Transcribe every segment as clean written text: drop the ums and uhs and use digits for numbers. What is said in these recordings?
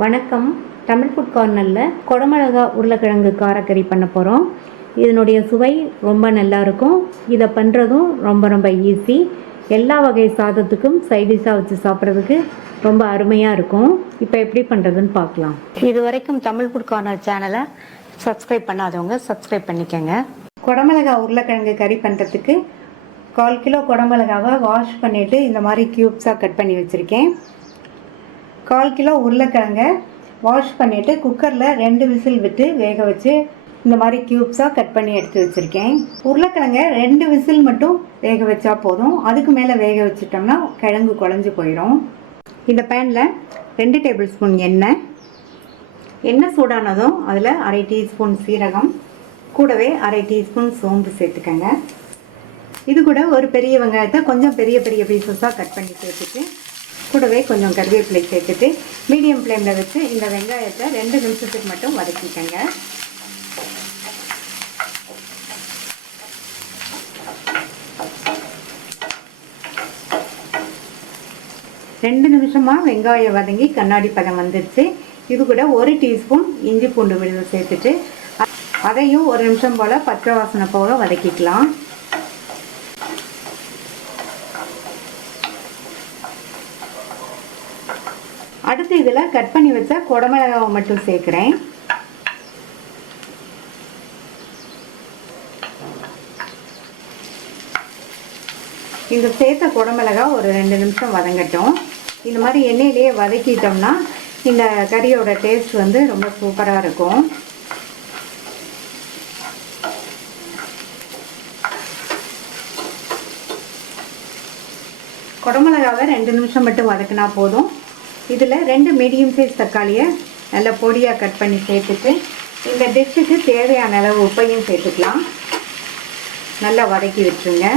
வணக்கம். தமிழ் ஃபுட் கார்னரில் குடமிளகா உருளைக்கிழங்கு காரக்கறி பண்ண போகிறோம். இதனுடைய சுவை ரொம்ப நல்லா இருக்கும். இதை பண்ணுறதும் ரொம்ப ரொம்ப ஈஸி. எல்லா வகை சாதத்துக்கும் சைடிஷாக வச்சு சாப்பிட்றதுக்கு ரொம்ப அருமையாக இருக்கும். இப்போ எப்படி பண்ணுறதுன்னு பார்க்கலாம். இது வரைக்கும் தமிழ் ஃபுட் கார்னர் சேனலை சப்ஸ்கிரைப் பண்ணாதவங்க சப்ஸ்கிரைப் பண்ணிக்கோங்க. குடமிளகா உருளைக்கிழங்கு கறி பண்ணுறதுக்கு 1/4 கிலோ குடமிளகாவை வாஷ் பண்ணிவிட்டு இந்த மாதிரி க்யூப்ஸாக கட் பண்ணி வச்சுருக்கேன். 1/4 கிலோ உருளைக்கிழங்க வாஷ் பண்ணிவிட்டு குக்கரில் 2 விசில் விட்டு வேக வச்சு இந்த மாதிரி க்யூப்ஸாக கட் பண்ணி எடுத்து வச்சுருக்கேன். உருளைக்கிழங்க 2 விசில் மட்டும் வேக வச்சா போதும். அதுக்கு மேலே வேக வச்சுட்டோம்னா கிழங்கு குழஞ்சி போயிடும். இந்த பேனில் 2 டேபிள் ஸ்பூன் எண்ணெய் சூடானதும் அதில் 1/2 டீஸ்பூன் சீரகம், கூடவே 1/2 டீஸ்பூன் சோம்பு சேர்த்துக்கங்க. இது கூட ஒரு பெரிய வெங்காயத்தை கொஞ்சம் பெரிய பெரிய பீசஸாக கட் பண்ணி சேர்த்துட்டு கூடவே கொஞ்சம் கருவேப்பிலை சேர்த்துட்டு மீடியம் ஃப்ளேமில் வச்சு இந்த வெங்காயத்தை 2 நிமிஷத்துக்கு மட்டும் வதக்கிக்கங்க. ரெண்டு நிமிஷமாக வெங்காயம் வதங்கி கண்ணாடி பதம் வந்துடுச்சு. இது கூட 1 டீஸ்பூன் இஞ்சி பூண்டு விழுது சேர்த்துட்டு அதையும் 1 நிமிஷம் போல் பச்சை வாசனை போக வதக்கிக்கலாம். அடுத்து இதில் கட் பண்ணி வச்ச குடமிளகாவை மட்டும் சேர்க்குறேன். இந்த சேர்த்த குடமிளகா ஒரு 2 நிமிஷம் வதங்கட்டும். இந்த மாதிரி எண்ணெயிலேயே வதக்கிட்டோம்னா இந்த கறியோட டேஸ்ட் வந்து ரொம்ப சூப்பராக இருக்கும். குடமிளகாவை 2 நிமிஷம் மட்டும் வதக்கினா போதும். இதில் 2 மீடியம் சைஸ் தக்காளியை நல்லா பொடியாக கட் பண்ணி சேர்த்துட்டு இந்த டிஷ்ஷுக்கு தேவையான அளவு உப்பையும் சேர்த்துக்கலாம். நல்லா வதக்கி விட்டுருங்க.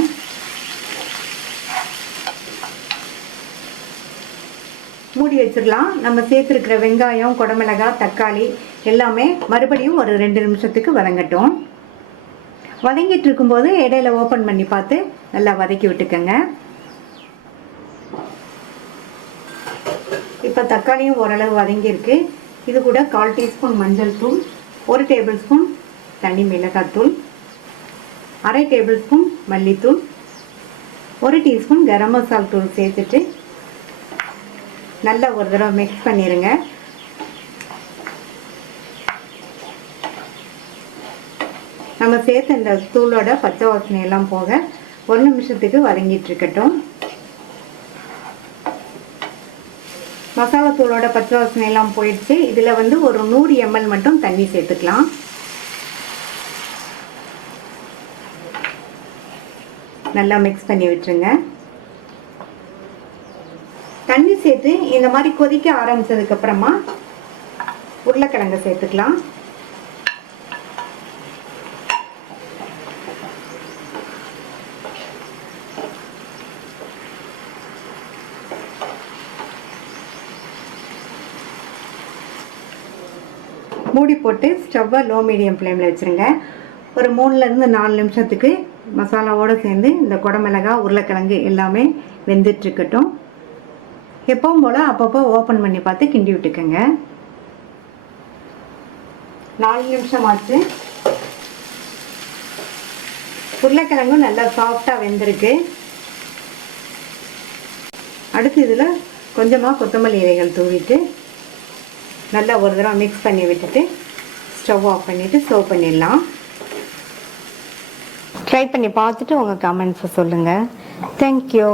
மூடி வச்சிடலாம். நம்ம சேர்த்துருக்கிற வெங்காயம், குடமிளகாய், தக்காளி எல்லாமே மறுபடியும் ஒரு 2 நிமிஷத்துக்கு வதங்கட்டும். வதங்கிட்டு இருக்கும்போது இடையில ஓப்பன் பண்ணி பார்த்து நல்லா வதக்கி விட்டுக்கோங்க. இப்போ தக்காளியும் ஓரளவு வதங்கியிருக்கு. இது கூட 1/4 டீஸ்பூன் மஞ்சள் தூள், 1 டேபிள் ஸ்பூன் தனி மிளகாத்தூள், 1/2 டேபிள் ஸ்பூன் மல்லித்தூள், 1 டீஸ்பூன் கரம் மசாலா தூள் சேர்த்துட்டு நல்லா ஒரு தடவை மிக்ஸ் பண்ணிடுங்க. நம்ம சேர்த்த இந்த தூளோட பச்சை வாசனை எல்லாம் போக 1 நிமிஷத்துக்கு வதங்கிட்டு இருக்கட்டும். மசாலா தூளோட பச்சை வாசனை எல்லாம் போயிடுச்சு. இதில் வந்து ஒரு 100 ml மட்டும் தண்ணி சேர்த்துக்கலாம். நல்லா மிக்ஸ் பண்ணி விட்டுருங்க. தண்ணி சேர்த்து இந்த மாதிரி கொதிக்க ஆரம்பிச்சதுக்கு அப்புறமா உருளைக்கிழங்கு சேர்த்துக்கலாம். மூடி போட்டு ஸ்டவ்வை லோ மீடியம் ஃப்ளேமில் வச்சுருங்க. ஒரு 3லேருந்து 4 நிமிஷத்துக்கு மசாலாவோடு சேர்ந்து இந்த குடமிளகாய், உருளைக்கிழங்கு எல்லாமே வெந்துட்டுருக்கட்டும். எப்பவும் போல் அப்பப்போ ஓப்பன் பண்ணி பார்த்து கிண்டி விட்டுக்கோங்க. 4 நிமிஷம் ஆச்சு. உருளைக்கிழங்கும் நல்லா சாஃப்டாக வெந்திருக்கு. அடுத்து இதில் கொஞ்சமாக கொத்தமல்லி இலைகள் தூவிட்டு நல்லா ஒரு தடவை மிக்ஸ் பண்ணி விட்டுட்டு ஸ்டவ் ஆஃப் பண்ணிவிட்டு சர்வ் பண்ணிடலாம். ட்ரை பண்ணி பார்த்துட்டு உங்கள் கமெண்ட்ஸை சொல்லுங்கள். தேங்க்யூ.